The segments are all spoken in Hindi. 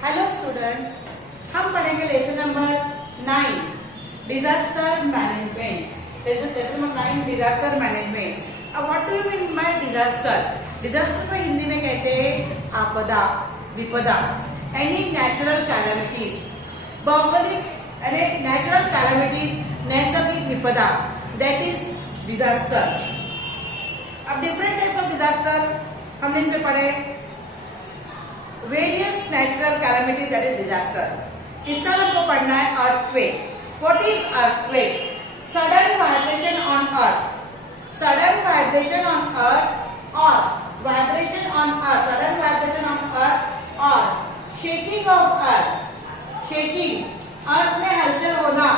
हेलो स्टूडेंट्स, हम पढ़ेंगे lesson number 9 disaster management. Lesson number 9 disaster management. अब what do you mean by disaster? Disaster को हिंदी में कहते हैं आपदा, विपदा, एनी नेचुरल कैलामिटीज, भौगोलिक नेचुरल कैलामिटीज, नैसर्गिक विपदा, दैट इज डिजास्टर। अब डिफरेंट टाइप ऑफ डिजास्टर हमने इसमें पढ़े। Various natural calamities that is disaster. इस साल हमको पढ़ना है earthquake. What is earthquake? Sudden vibration on earth, sudden vibration on earth और vibration on earth, sudden vibration on earth और shaking of earth, shaking earth में हलचल होना,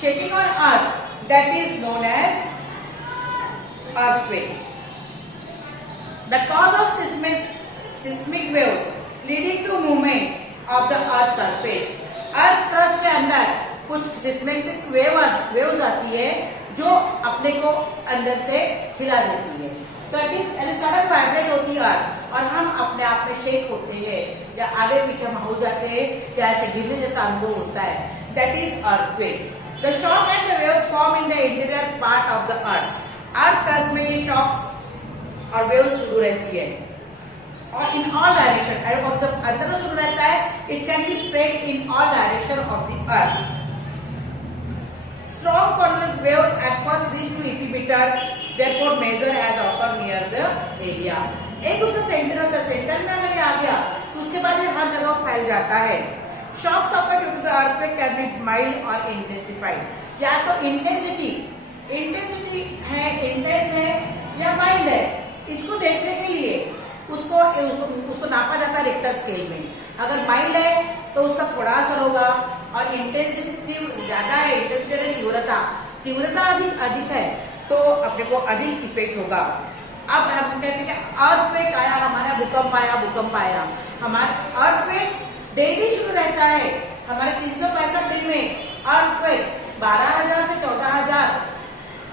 shaking on earth, that is known as earthquake. The cause of seismic waves leading to movement of the earth surface. Earth crust के अंदर कुछ सिस्मिक वेव्स आती है जो अपने को अंदर से हिला देती है। सडन वाइब्रेट होती है अर्थ और हम अपने आप में शेक होते हैं या आगे पीछे हम हो जाते हैं या ऐसे गिरने जैसा अनुभव होता है। That is earthquake. The shock and the waves form in the interior part of the earth. Earth crust में ये शॉक्स और वेव्स शुरू रहती है और इन ऑल डायरेक्शन, अंदर शुरू रहता है। It can be spread in all direction of the earth. Strong convex wave at first reach to equator, therefore major has occur near the area. एक उसका सेंटर होता है, सेंटर में अगर ये आ गया तो उसके बाद ये हर जगह फैल जाता है। Shocks occur due to the earthquake can be mild और इंटेंसिफाइड। या तो इंटेंसिटी है, इंटेंस है या माइल्ड है, इसको देखने के लिए उसको नापा जाता है रिक्टर स्केल में। अगर माइल्ड है तो उसका थोड़ा असर होगा और इंटेंसिटी ज्यादा है, इंटेंसिटी तीव्रता अधिक है तो अपने को अधिक इफेक्ट होगा। अब हम कहते हैं कि अर्थक्वेक आया, हमारा भूकंप आया। हमारा अर्थक्वेक डेली शुरू रहता है। हमारे 365 दिन में अर्थक्वेक 12,000 से 14,000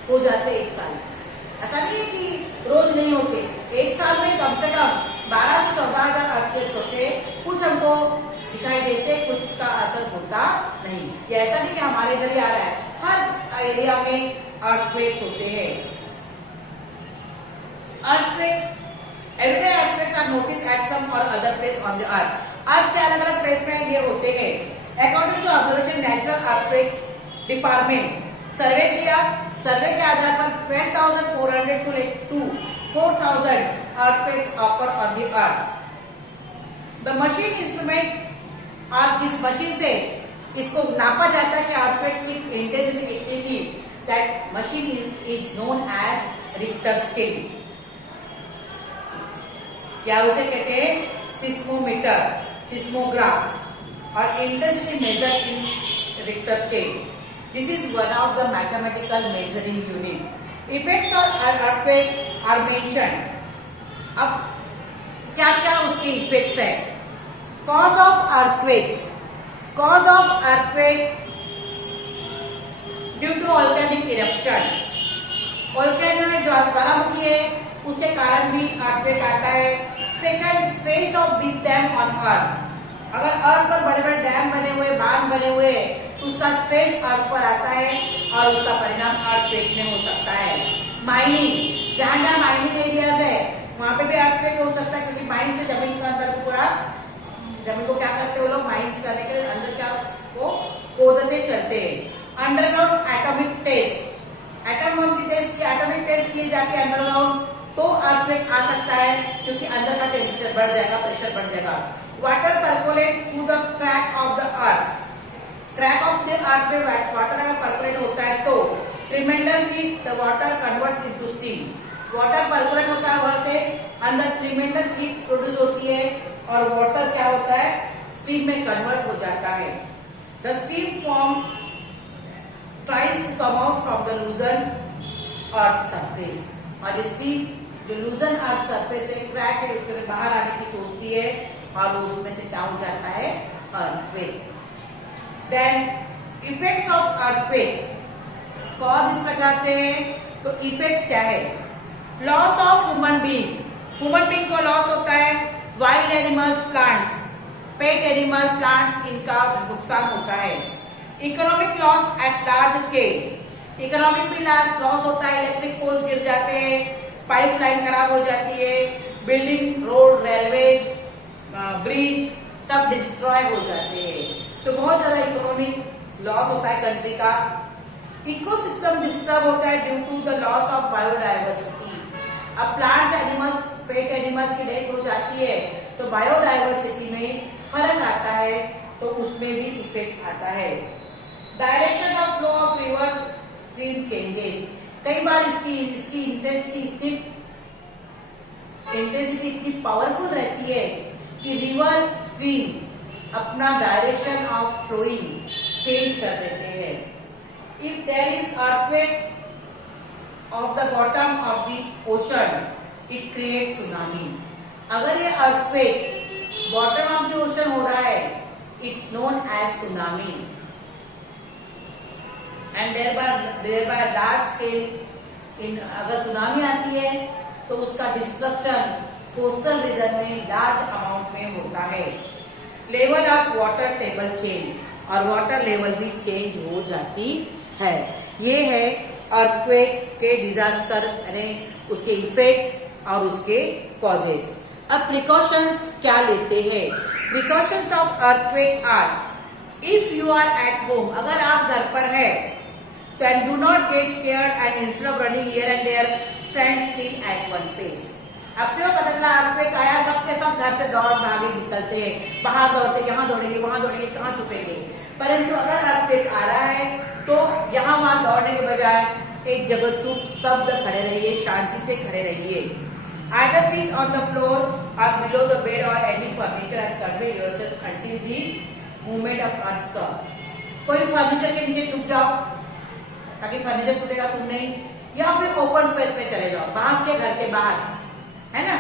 हो जाते एक साल। ऐसा नहीं है कि रोज नहीं होते, एक साल में कम से कम 12 से 14,000 अर्थक्वेक्स होते। कुछ हमको दिखाई देते, कुछ का असर होता नहीं। ये ऐसा नहीं कि हमारे इधर ही आ रहा है, हर एरिया में अर्थक्वेक्स होते हैं। Earthquake everyday earthquakes are notice at some और other place on the earth. Earth के अलग अलग प्लेस में ये होते हैं। According to observation natural earthquakes department survey किया, सर्वे के आधार पर 12,400 to 4,000 earthquakes occur on the earth. The machine instrument और जिस मशीन से इसको नापा जाता है कि अर्थक्वेक की इंटेंसिटी कितनी थी, that machine is known as Richter scale। क्या उसे कहते हैं? सिस्मोमीटर, सिस्मोग्राफ और intensity measure in Richter scale. This is one of the mathematical measuring unit. Effects of earthquake are mentioned. अब क्या क्या उसके इफेक्ट्स है? Cause of earthquake due to volcanic eruption। Volcano है, ज्वालामुखी है, उसके कारण भी अर्थक्वेक आता है। Second, stress of big dam on earth. अगर अर्थ पर बड़े बड़े डैम बने हुए, बांध बने हुए, तो उसका स्ट्रेस अर्थ पर आता है और उसका परिणाम अर्थक्वेक में हो सकता है। माइनिंग, जहां जहां माइनिंग एरियाज है वहां पे भी अर्थक्वेक हो सकता है, क्योंकि माइन से जमीन का अंदर पूरा जमीन को क्या करते हैं वो लोग, माइंस करने के लिए अंदर क्या वो खोदते चलते हैं। Underground atomic test, atom bomb की टेस्ट की, एटॉमिक टेस्ट किए जाके अंडरग्राउंड, तो अर्थक्वेक आ सकता है क्योंकि अंदर का टेम्परेचर बढ़ जाएगा, प्रेशर बढ़ जाएगा। Water percolate through the crack of the earth, crack of the अर्थ में वाटर अगर परकोलेट होता है तो tremendous heat the water converts into steam. Water percolate होता है, वहां से अंदर ट्रिमेंडस हीट प्रोड्यूस होती है और वाटर क्या होता है, स्टीम में कन्वर्ट हो जाता है। The steam form tries to come out from the loosen earth surface. और स्टीम जो लूजन अर्थ सरफेस से क्रैक है उससे बाहर आने की सोचती है और उसमें से क्या हो जाता है, earthquake. Then effects of earthquake, cause इस प्रकार से है तो इफेक्ट्स क्या है? लॉस ऑफ ह्यूमन बीइंग को लॉस होता है, wild animals, plants, pet animal, plants, इनका नुकसान होता है। Economic loss at large scale, economic भी लॉस होता है, इलेक्ट्रिक पोल्स गिर जाते हैं, पाइपलाइन खराब हो जाती है, बिल्डिंग, रोड, रेलवे, ब्रिज सब डिस्ट्रॉय हो जाते हैं। तो बहुत ज्यादा इकोनॉमिक लॉस होता है कंट्री का। इकोसिस्टम डिस्टर्ब होता है due to the loss of biodiversity. अब प्लांट्स, एनिमल्स, पेट एनिमल्स की डेथ हो जाती है तो बायोडाइवर्सिटी में फर्क आता है, तो उसमें भी इफेक्ट आता है। Direction of flow of river stream changes, कई बार इसकी इंटेंसिटी इतनी पावरफुल रहती है कि रिवर स्ट्रीम अपना डायरेक्शन ऑफ फ्लोइंग चेंज कर देते हैं। If there is earthquake of the bottom of the ocean it creates tsunami. अगर ये earthquake bottom of the ocean हो रहा है, it known as tsunami, and thereby large scale. अगर सुनामी आती है तो उसका डिस्ट्रक्शन कोस्टल रीजन में लार्ज अमाउंट में होता है। Level of water table change, और वाटर लेवल भी चेंज हो जाती है। ये है अर्थक्वेक के डिजास्टर, यानी उसके इफेक्ट्स और उसके कॉजेस। अब प्रिकॉशंस क्या लेते हैं? Precautions of earthquake are, if you are at home, अगर आप घर पर है, then do not get scared and instead of running here and there, stand still at one place. अब क्यों पता चला अर्थक्वेक आया, सबके सब घर से दौड़ भागे निकलते हैं, बाहर दौड़ते, यहाँ दौड़ेंगे, वहां दौड़ेंगे, कहाँ छुपेंगे। परंतु अगर अर्थक्वेक आ रहा है तो यहाँ वहां दौड़ने के बजाय एक जगह चुप स्तब्ध खड़े रहिए, शांति से खड़े रहिए। Either sit on the floor or below the bed or any furniture and convey yourself until the movement of earth. कोई फर्नीचर के नीचे छुप जाओ ताकि फर्नीचर टूटेगा तुम नहीं, या फिर ओपन स्पेस में चले जाओ, भाग के घर के बाहर, है ना।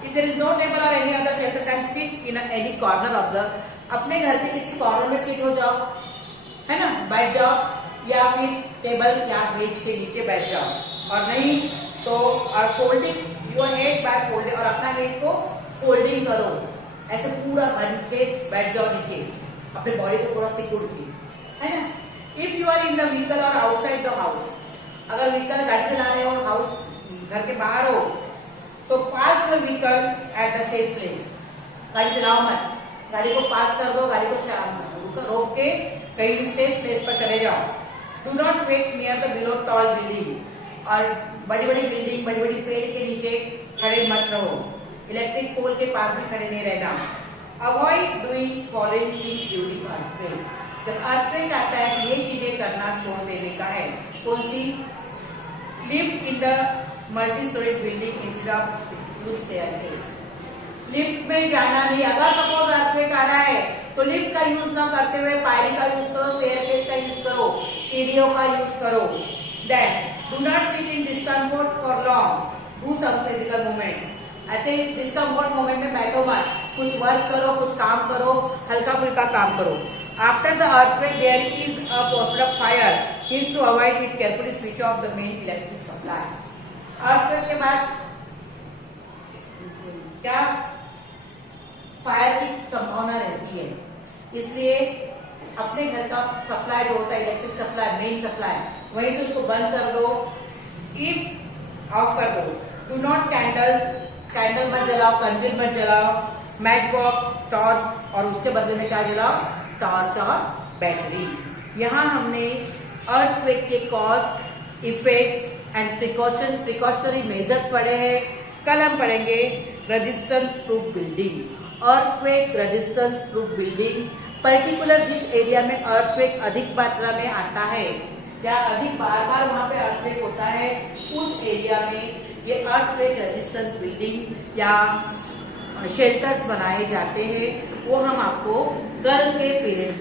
If there is no table or any other shelter, can sit in any corner of the, अपने घर के किसी कॉर्नर में सिट हो जाओ, है ना, बैठ जाओ, या फिर टेबल या बेंच के नीचे बैठ जाओ, और नहीं तो और folding your head by folding, और अपना हेड को फोल्डिंग करो, ऐसे पूरा बन के बैठ जाओ नीचे, अपने बॉडी को थोड़ा सिक्योर की, है ना। If you are in the vehicle और आउटसाइड द हाउस, अगर व्हीकल गाड़ी चला रहे हो, हाउस घर के बाहर हो, तो park your vehicle at the safe place. गाड़ी चलाओ मत, गाड़ी को पार्क कर दो, गाड़ी को रोक के कहीं भी सेफ प्लेस पर चले जाओ। Do not wait near the below tall building, और बड़ी बड़ी बिल्डिंग, बड़ी बड़ी पेड़ के नीचे खड़े मत रहो, इलेक्ट्रिक पोल के पास भी खड़े नहीं रहना। Avoid doing foreign things during earthquake, जब अर्थक्वेक आता है ये चीजें करना छोड़ देने का है। कौन सी? Live in the multi storey building instead of use staircase, lift में जाना नहीं। अगर सपोज अर्थक्वेक आ रहा है तो लिफ्ट का यूज ना करते हुए पायरी का यूज करो, स्टेयरकेस का यूज करो, सीढ़ियों का यूज करो। Then do not sit in discomfort for long, do some physical movement. ऐसे डिस्कम्फर्ट मोमेंट में बैठो मत, कुछ वर्क करो, कुछ काम करो, हल्का फुल्का काम करो। After the earthquake, there is a posted of fire. Is to avoid it, carefully switch off the main electric supply. Earthquake के बाद क्या फायर की संभावना रहती है, इसलिए अपने घर का सप्लाई जो होता है, इलेक्ट्रिक सप्लाई, मेन सप्लाई, वहीं से उसको बंद कर दो, ऑफ कर दो। डू नॉट कैंडल मत जलाओ, कंदील मत जलाओ, मैच बॉक्स, टॉर्च, और उसके बदले में क्या जलाओ? टॉर्च और बैटरी। यहाँ हमने अर्थक्वेक के cause, effects and precautionary measures पढ़े हैं। कल हम पढ़ेंगे resistance proof building, earthquake resistance proof building. Particular जिस एरिया में अर्थक्वेक अधिक मात्रा में आता है या अधिक बार वहां पे अर्थक्वेक होता है, उस एरिया में ये अर्थक्वेक रेजिस्टेंस बिल्डिंग या शेल्टर्स बनाए जाते हैं। वो हम आपको कल के पीरियड